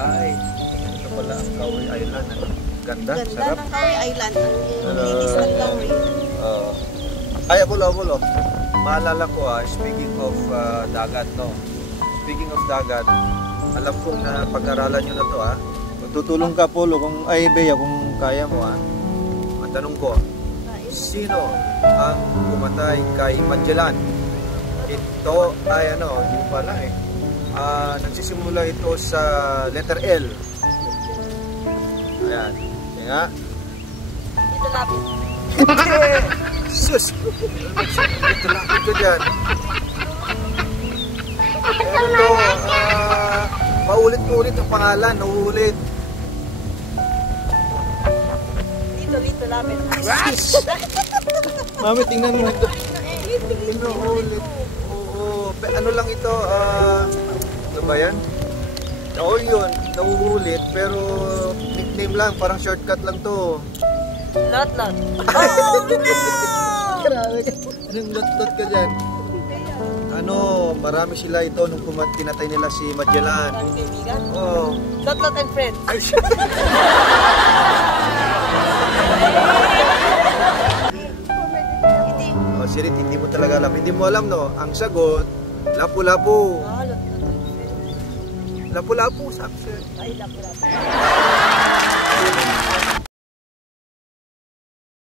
Ay, ito pala ang Kauai Island. Ano? Ganda, Ganda sarap. ng Kauai Island. Ang linis ng Kauai. Ay, abulo. Maalala ko speaking of dagat, no? Speaking of dagat, alam kong na pag-aralan nyo na to Tutulong ka, Polo, Bea, kung kaya mo Ang tanong ko, sino ang pumatay kay Magellan? Ito ay hindi pa lang nagsisimula ito sa letter L. Ayan. Kaya nga. Dito lapit. Sus! Ito lapit ko dyan. Paulit-ulit ang pangalan. Nauulit. Dito lapit. Mami, tingnan mo ito. Inuulit. Oo. Ano lang ito? Ano ba yan? Oo yun. Nauulit. Pero nickname lang. Parang shortcut lang to. Lot. Oh no! Grabe ka. Anong lot ka dyan? Marami sila ito nung tinatay nila si Magellan. Marami kaibigan? Oo. Lot and friends. Ay, Sirit, hindi mo talaga alam. Hindi mo alam, no? Ang sagot, lapu-lapu. Lot and friends. Lapu-lapu, sabi sir. Ay, lapu.